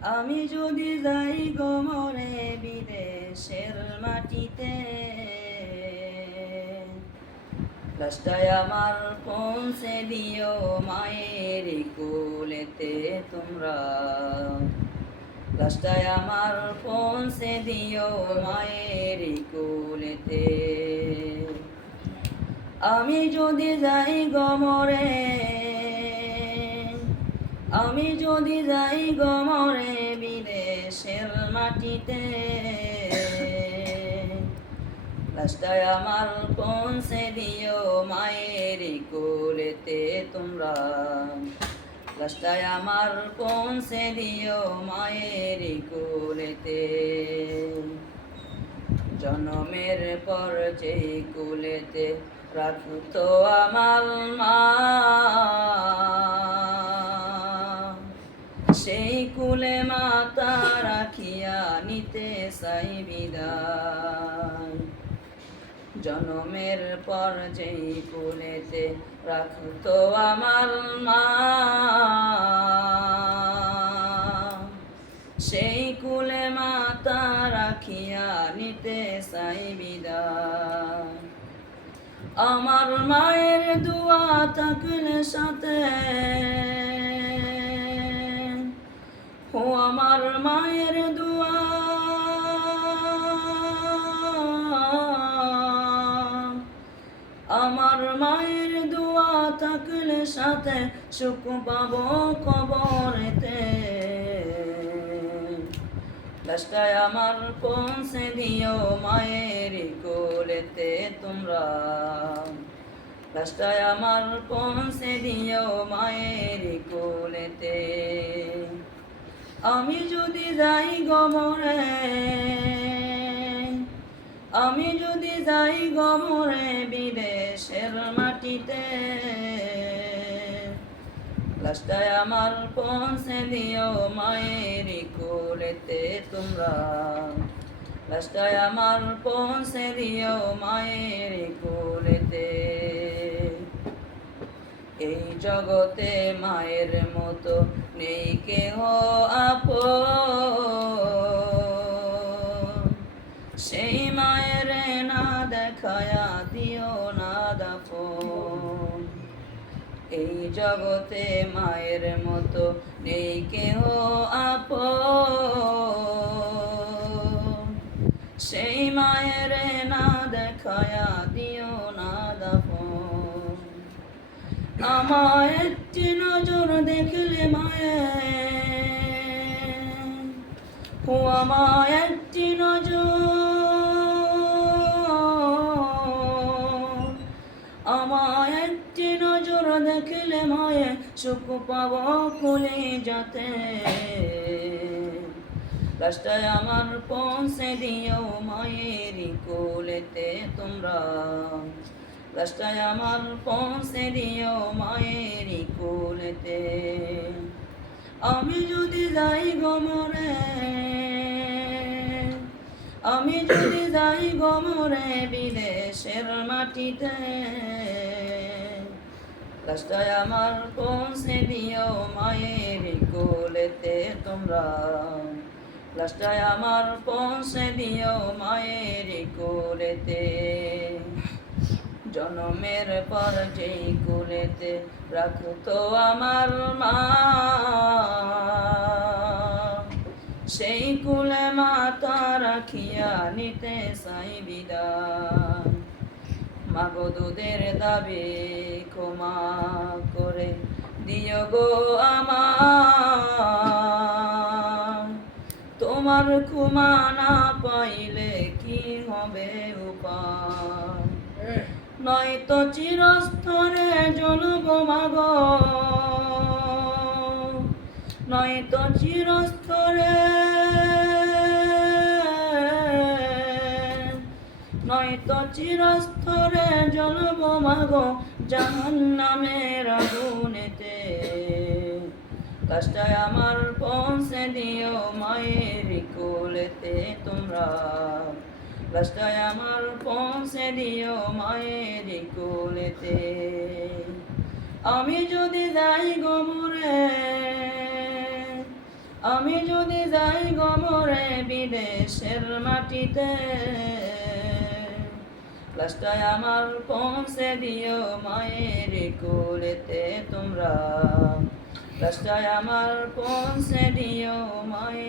আমি যদি যাই গমরে বিদেশের মাটিতে, লাশটায় আমার পৌঁছে দিও মায়ের কোলেতে তোমরা। লাশটায় আমার পৌঁছে দিও মায়ের কোলেতে। আমি যদি যাই গমরে, আমি যদি যাই গমরে বিদেশের মাটিতে, লাশটায় আমার পৌঁছে দিও মায়ের কোলেতে তোমরা। লাশটায় আমার পৌঁছে দিও মায়ের কোলেতে। জনমের পর যে কোলেতে রাখতো আমার মা, সেই কুলে মাতা রাখিয়া নিতে চাই বিদায়। জনমের পর যেই কুলেতে রাখতো আমার মা, সেই কুলে মাতা রাখিয়া নিতে চাই বিদায়। আমার মায়ের দোয়া থাকলে সাথে, ও আমার মায়ের দোয়া, আমার মায়ের দোয়া থাকলে সাথে সুখ পাবো কবরেতে। লাশটায় আমার পৌঁছে দিও মায়ের কোলেতে তোমরা। লাশটায় আমার পৌঁছে দিও মায়ের কোলেতে। আমি যদি যাই গমরে, আমি যদি যাই গমরে বিদেশের মাটিতে, লাশটায় আমার পৌঁছে দিও মায়ের কোলেতে তোমরা। লাশটায় আমার পৌঁছে দিও মায়ের কোলেতে। এই জগতে মায়ের মতো নেই কেহ আপন, সেই মায়ের না দেখায়া দিও না দাফন। এই জগতে মায়ের মতো নেই কেহ আপন, সেই মায়ের না দেখায়া দিও না দাফন। আমায় একটি নজর দেখলে মায়ের, ও আমায় একটি নজর, আমায় একটি নজর দেখলে মায়ে সুখ পাব খুলে যাতে। লাশটায় আমার পৌঁছে দিও মায়ের কোলেতে তোমরা। লাশটায় আমার পৌঁছে দিও মায়ের কোলেতে। আমি যদি যাই গমরে, আমি যদি যাই গমরে বিদেশের মাটিতে, লাশটায় আমার পৌঁছে দিও মায়ের কোলেতে তোমরা। লাশটায় আমার পৌঁছে দিও মায়ের কোলেতে। জনমের পর যেই কোলেতে রাখতো আমার মা, সেই কুলে মাতা রাখিয়া নিতে চাই বিদায়। মাগো দুধের দাবি ক্ষমা করে দিও গো আমার, তোমার ক্ষমা না পাইলে কি হবে উপায়। নয়তো চিরস্তরে জ্বলব মাগো, নয়তো চিরস্তরে, নয়তো চিরস্তরে জ্বলব মাগো জাহান্নামের আগুনেতে। লাশটায় আমার পৌঁছে দিও মায়ের কোলেতে তোমরা। লাশটায় আমার পৌঁছে দিও মায়ের কোলেতে। আমি যদি যাই গমরে, আমি যদি যাই গমরে বিদেশের মাটিতে, লাশটায় আমার পৌঁছে দিও মায়ের কোলেতে তোমরা, লাশটায় আমার পৌঁছে দিও মায়ের